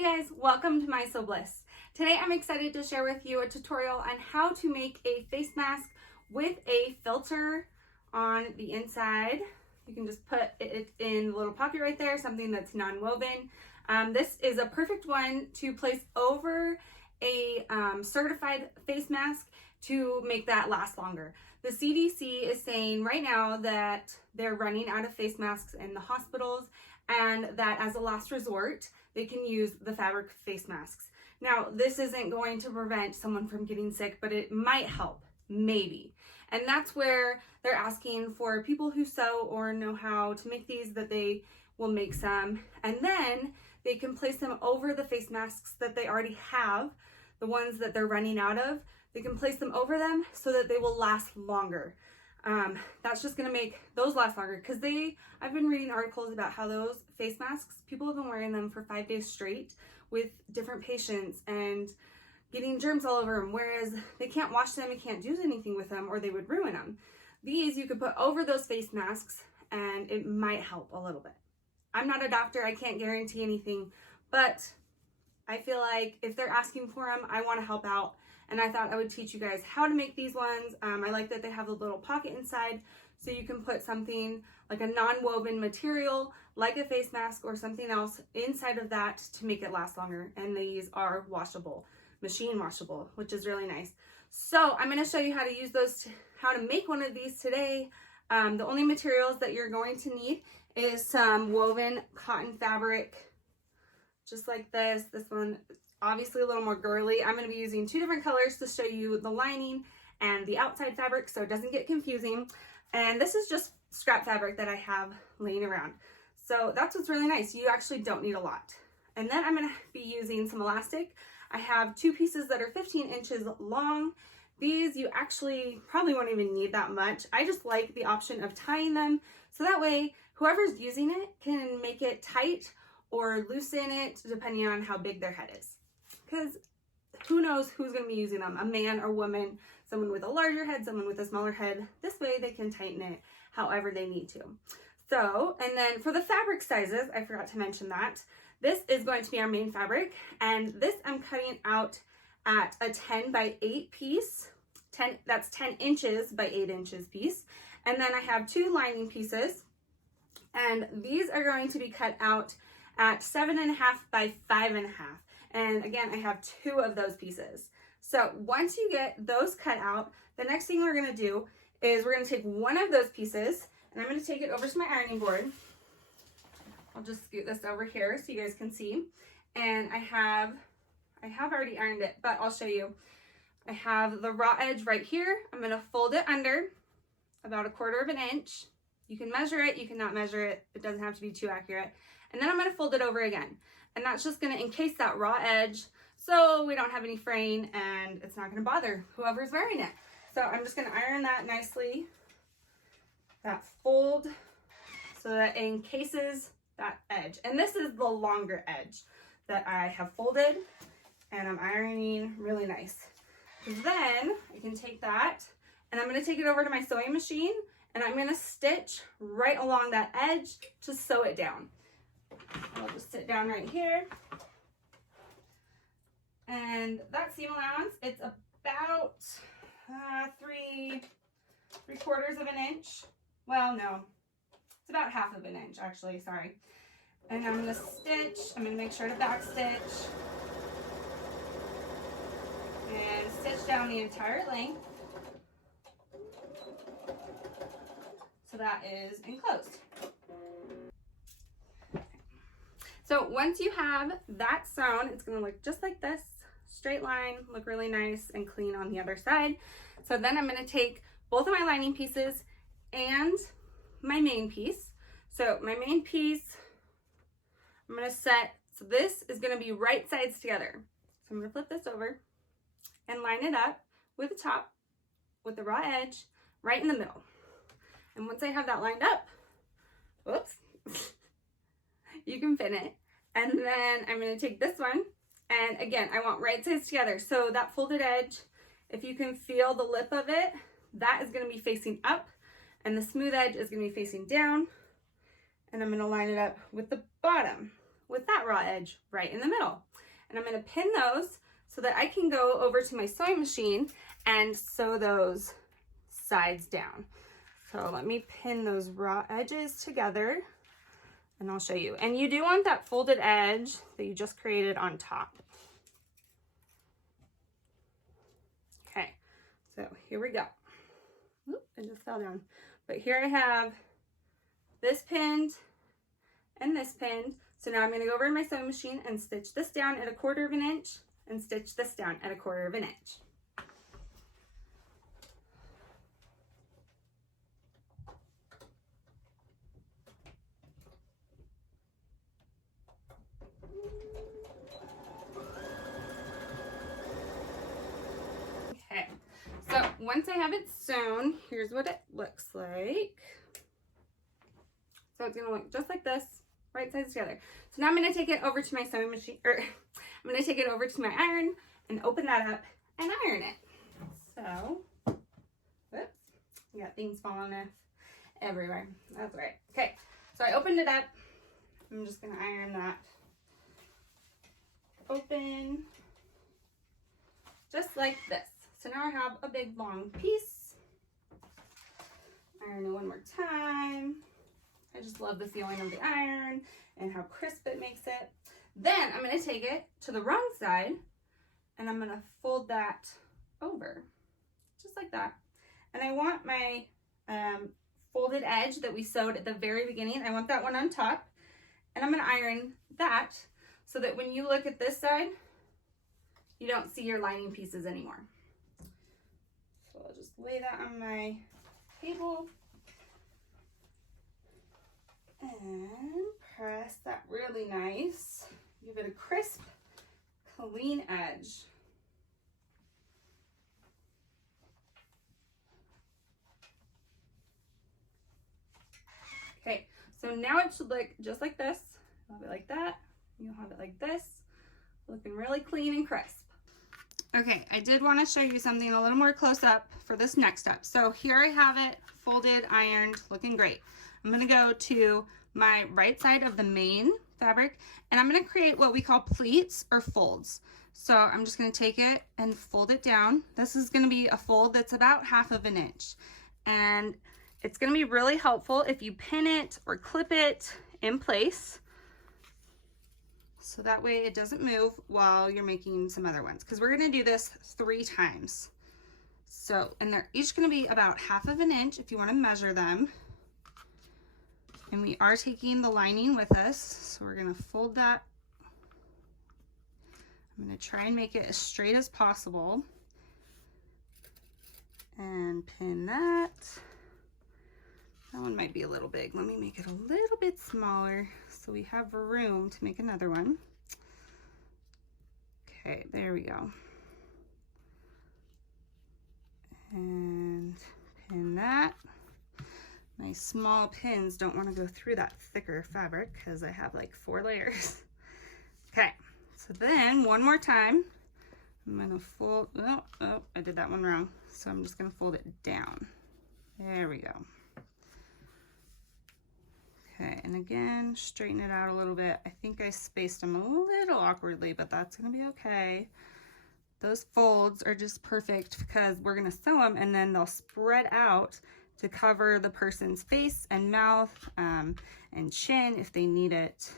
Hey guys, welcome to My So Bliss. Today I'm excited to share with you a tutorial on how to make a face mask with a filter on the inside. You can just put it in the little pocket right there, something that's non-woven. This is a perfect one to place over a certified face mask to make that last longer. The CDC is saying right now that they're running out of face masks in the hospitals and that as a last resort, they can use the fabric face masks. Now, this isn't going to prevent someone from getting sick, but it might help, maybe. And that's where they're asking for people who sew or know how to make these, that they will make some. And then they can place them over the face masks that they already have, the ones that they're running out of. They can place them over them so that they will last longer. That's just gonna make those last longer because I've been reading articles about how those face masks, people have been wearing them for 5 days straight with different patients and getting germs all over them, whereas they can't wash them, you can't do anything with them, or they would ruin them. These you could put over those face masks and it might help a little bit. I'm not a doctor, I can't guarantee anything, but I feel like if they're asking for them, I want to help out. And I thought I would teach you guys how to make these ones. I like that they have a little pocket inside, so you can put something like a non-woven material, like a face mask or something else inside of that to make it last longer. And these are washable, machine washable, which is really nice. So I'm gonna show you how to use those, how to make one of these today. The only materials that you're going to need is some woven cotton fabric, just like this. This one, obviously a little more girly. I'm going to be using 2 different colors to show you the lining and the outside fabric so it doesn't get confusing. And this is just scrap fabric that I have laying around. So that's what's really nice. You actually don't need a lot. And then I'm going to be using some elastic. I have 2 pieces that are 15 inches long. These you actually probably won't even need that much. I just like the option of tying them so that way whoever's using it can make it tight or loosen it depending on how big their head is. Because who knows who's going to be using them, a man or woman, someone with a larger head, someone with a smaller head. This way they can tighten it however they need to. So, and then for the fabric sizes, I forgot to mention that, this is going to be our main fabric, and this I'm cutting out at a 10 by 8 piece, that's 10 inches by 8 inches piece. And then I have 2 lining pieces, and these are going to be cut out at 7.5 by 5.5. And again, I have 2 of those pieces. So once you get those cut out, the next thing we're gonna do is we're gonna take one of those pieces and I'm gonna take it over to my ironing board. I'll just scoot this over here so you guys can see. And I have already ironed it, but I'll show you. I have the raw edge right here. I'm gonna fold it under about 1/4 of an inch. You can measure it, you cannot measure it. It doesn't have to be too accurate. And then I'm gonna fold it over again. And that's just gonna encase that raw edge so we don't have any fraying and it's not gonna bother whoever's wearing it. So I'm just gonna iron that nicely, that fold, so that it encases that edge. And this is the longer edge that I have folded and I'm ironing really nice. Then I can take that and I'm gonna take it over to my sewing machine and I'm gonna stitch right along that edge to sew it down. I'll just sit down right here. And that seam allowance, it's about 3/4 of an inch. Well, no, it's about 1/2 of an inch actually, sorry. And I'm gonna stitch, I'm gonna make sure to back stitch. And stitch down the entire length. So that is enclosed. So once you have that sewn, it's gonna look just like this, straight line, look really nice and clean on the other side. So then I'm gonna take both of my lining pieces and my main piece. So my main piece, I'm gonna set, so this is gonna be right sides together. So I'm gonna flip this over and line it up with the top, with the raw edge, right in the middle. And once I have that lined up, whoops, you can pin it. And then I'm going to take this one, and again, I want right sides together. So that folded edge, if you can feel the lip of it, that is going to be facing up, and the smooth edge is going to be facing down. And I'm going to line it up with the bottom with that raw edge right in the middle. and I'm going to pin those so that I can go over to my sewing machine and sew those sides down. So let me pin those raw edges together and I'll show you. And you do want that folded edge that you just created on top. Okay, so here we go. Oop, it just fell down. But here I have this pinned and this pinned. So now I'm going to go over to my sewing machine and stitch this down at 1/4 of an inch and stitch this down at 1/4 of an inch. Okay, so once I have it sewn, here's what it looks like. So it's going to look just like this, right sides together. So now I'm going to take it over to my sewing machine, or I'm going to take it over to my iron and open that up and iron it. So, whoops, I got things falling off everywhere. That's right. Okay, so I opened it up. I'm just going to iron that open just like this. So now I have a big long piece. Iron it one more time. I just love the feeling of the iron and how crisp it makes it. Then I'm going to take it to the wrong side and I'm going to fold that over just like that. And I want my folded edge that we sewed at the very beginning, I want that one on top. And I'm going to iron that so that when you look at this side, you don't see your lining pieces anymore. So I'll just lay that on my table and press that really nice. Give it a crisp, clean edge. Okay, so now it should look just like this. You'll have it like that. You'll have it like this. Looking really clean and crisp. Okay, I did want to show you something a little more close up for this next step. So here I have it folded, ironed, looking great. I'm going to go to my right side of the main fabric and I'm going to create what we call pleats or folds. So I'm just going to take it and fold it down. This is going to be a fold that's about 1/2 of an inch. And it's going to be really helpful if you pin it or clip it in place. So that way it doesn't move while you're making some other ones. Because we're going to do this 3 times. So, and they're each going to be about 1/2 of an inch if you want to measure them. And we are taking the lining with us. So we're going to fold that. I'm going to try and make it as straight as possible. And pin that. That one might be a little big. Let me make it a little bit smaller so we have room to make another one. Okay, there we go. And pin that. My small pins don't want to go through that thicker fabric because I have like 4 layers. Okay, so then one more time, I'm going to fold, oh, I did that one wrong. So I'm just going to fold it down. There we go. Okay, and again, straighten it out a little bit. I think I spaced them a little awkwardly, but that's going to be okay. Those folds are just perfect because we're going to sew them and then they'll spread out to cover the person's face and mouth and chin if they need it.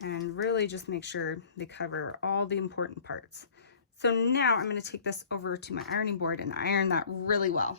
And really just make sure they cover all the important parts. So now I'm going to take this over to my ironing board and iron that really well.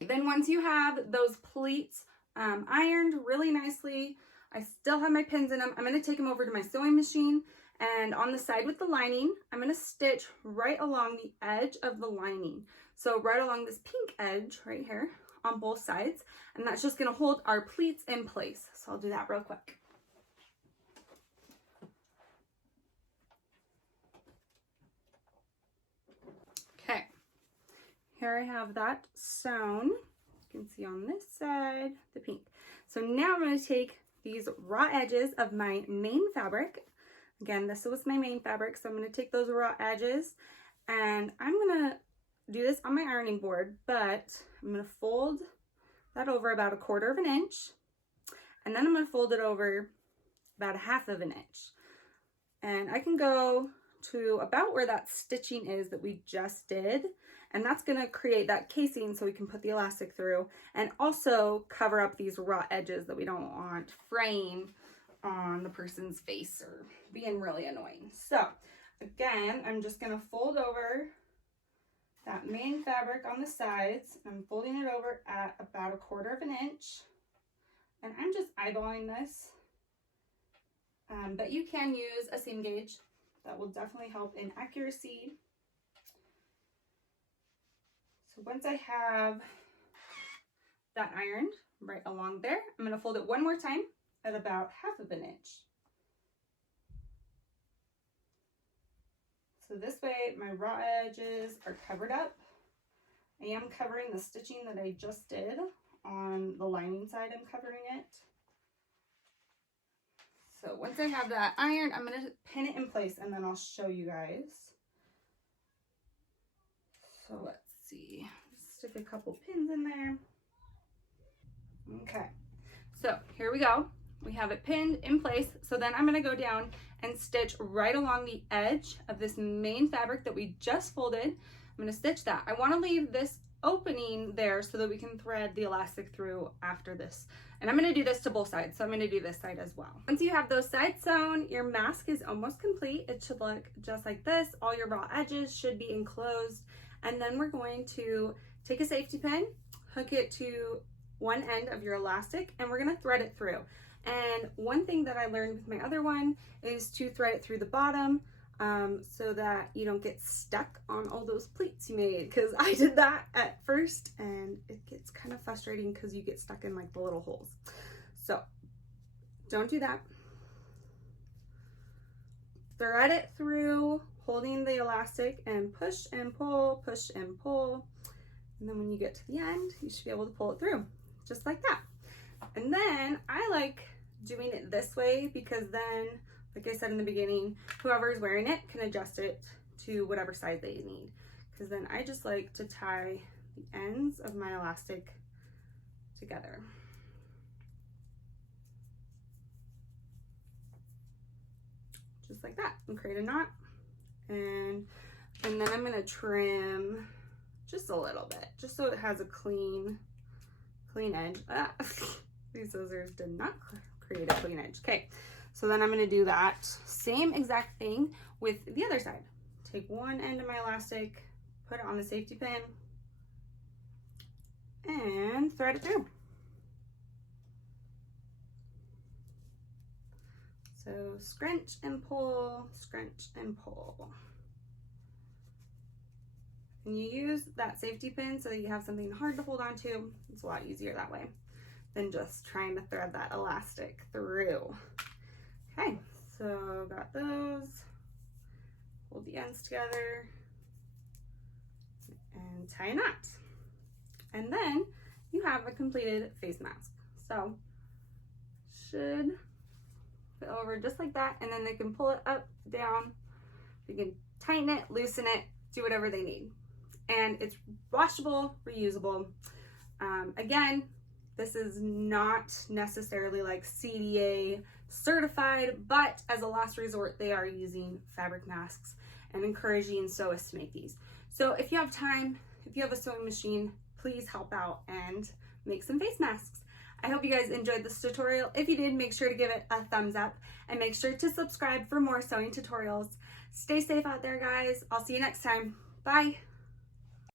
Then once you have those pleats ironed really nicely, I still have my pins in them. I'm going to take them over to my sewing machine, and on the side with the lining, I'm going to stitch right along the edge of the lining. So right along this pink edge right here on both sides, and that's just going to hold our pleats in place. So I'll do that real quick. Okay, here I have that sewn. You can see on this side, the pink. So now I'm going to take these raw edges of my main fabric. Again, this was my main fabric, so I'm going to take those raw edges and I'm going to do this on my ironing board, but I'm going to fold that over about 1/4 of an inch, and then I'm going to fold it over about 1/2 of an inch. And I can go to about where that stitching is that we just did, and that's going to create that casing so we can put the elastic through and also cover up these raw edges that we don't want fraying on the person's face or being really annoying. So again, I'm just going to fold over that main fabric on the sides. I'm folding it over at about 1/4 inch, and I'm just eyeballing this, but you can use a seam gauge. That will definitely help in accuracy. So once I have that ironed right along there, I'm going to fold it one more time at about 1/2 inch. So this way my raw edges are covered up. I am covering the stitching that I just did on the lining side. I'm covering it. So once I have that iron, I'm going to pin it in place and then I'll show you guys. So let's see, stick a couple pins in there. Okay, so here we go. We have it pinned in place. So then I'm going to go down and stitch right along the edge of this main fabric that we just folded. I'm going to stitch that. I want to leave this opening there so that we can thread the elastic through after this. And I'm going to do this to both sides, so I'm going to do this side as well. Once you have those sides sewn, your mask is almost complete. It should look just like this. All your raw edges should be enclosed. And then we're going to take a safety pin, hook it to one end of your elastic, and we're going to thread it through. And one thing that I learned with my other one is to thread it through the bottom so that you don't get stuck on all those pleats you made, because I did that at first and it gets kind of frustrating because you get stuck in like the little holes. So don't do that. Thread it through, holding the elastic, and push and pull, push and pull. And then when you get to the end, you should be able to pull it through just like that. And then I like doing it this way because then, like I said in the beginning, whoever is wearing it can adjust it to whatever size they need. Because then I just like to tie the ends of my elastic together. Just like that, and create a knot. And then I'm going to trim just a little bit, just so it has a clean edge. These scissors did not create a clean edge. Okay, so then I'm going to do that same exact thing with the other side. Take one end of my elastic, put it on the safety pin, and thread it through. So scrunch and pull, scrunch and pull. And you use that safety pin so that you have something hard to hold on to. It's a lot easier that way than just trying to thread that elastic through. Okay, so got those. Hold the ends together and tie a knot. And then you have a completed face mask. So should fit over just like that, and then they can pull it up, down. You can tighten it, loosen it, do whatever they need. And it's washable, reusable. Again, this is not necessarily like CDA certified, but as a last resort, they are using fabric masks and encouraging sewists to make these. So if you have time, if you have a sewing machine, please help out and make some face masks. I hope you guys enjoyed this tutorial. If you did, make sure to give it a thumbs up and make sure to subscribe for more sewing tutorials. Stay safe out there, guys. I'll see you next time. Bye.